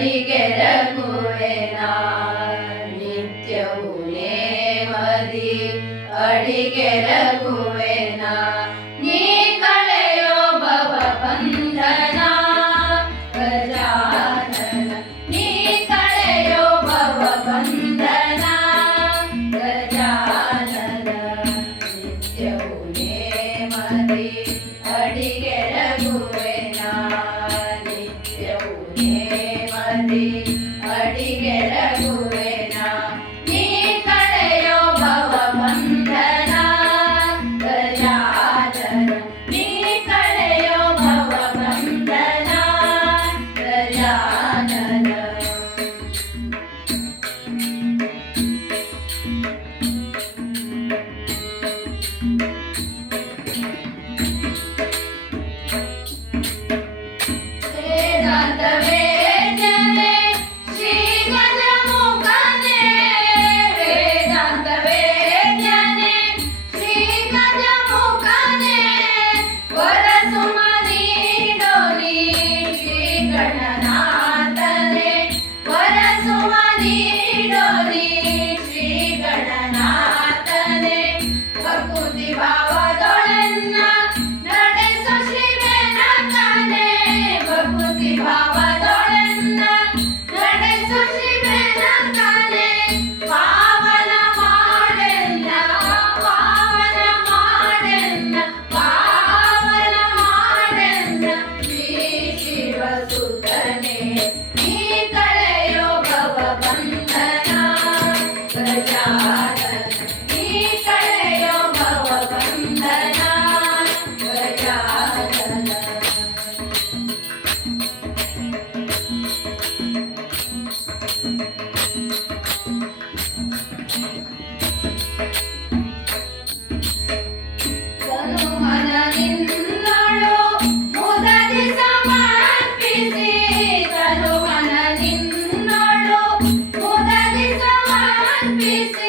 ಅಡಿಗೆರಗುವೆನ ನಿತ್ಯವೂ ನೇಮದಿ ಅಡಿಗೆರಗುವೆನ ನೀ ಕಳೆಯೋ ಭವ ಬಂಧನ ಗಜಾನನ ನೀ ಕಳೆಯೋ ಭವ ಬಂಧನ ಗಜಾನನ ನಿತ್ಯವೂ ನೇಮದಿ ಅಡಿಗೆರಗುವೆನ ನಿತ್ಯವೂ ನೇಮದಿ ಅಡಿಗೆರಗುವೆನ ನೀ ಕಳೆಯೋ ಭವ ಬಂಧನ ಗಜಾನನ ನೀ ಕಳೆಯೋ ಭವ ಬಂಧನ ಗಜಾನನ ವೇದಾಂತ ವೇದ್ಯನೇ ಶ್ರೀ ಗಜಮುಖನೇ ವೇದಾಂತ ವೇದ್ಯನೇ ಶ್ರೀ ಗಜಮುಖನೇ ವರಸುಮ ನೀಡೋ ನೀ ಶ್ರೀ ಗಣನಾಥನೇ ವರಸುಮ ನೀಡೋ ನೀ ಶ್ರೀ ಗಣನಾಥನೇ ಭಕುತಿ ಭಾವದೊಳೆನ್ನ ನಡೆಸೋ ಶ್ರೀ ವೆನಕನೇ ಭಕುತಿ ಭಾವದೊಳೆನ್ನ ನಡೆಸೋ ಶ್ರೀ ವೆನಕನೇ ಪಾವನ ಮಾಡೆನ್ನ ಪಾವನ ಮಾಡೆನ್ನ ಪಾವನ ಮಾಡೆನ್ನ ಶ್ರೀ ಶಿವಸುತನೇ ನೀ ಕಳೆಯೋ ಭವ ಬಂಧನ ಗಜಾನನ ನೀ ಕಳೆಯೋ ಭವ ಬಂಧನ ಗಜಾನನ ತನುಮನ ನಿನ್ನಳು ಮುದದಿ ಸಮರ್ಪಿಸಿ ತನುಮನ ನಿನ್ನಳು ಮುದದಿ ಸಮರ್ಪಿಸಿ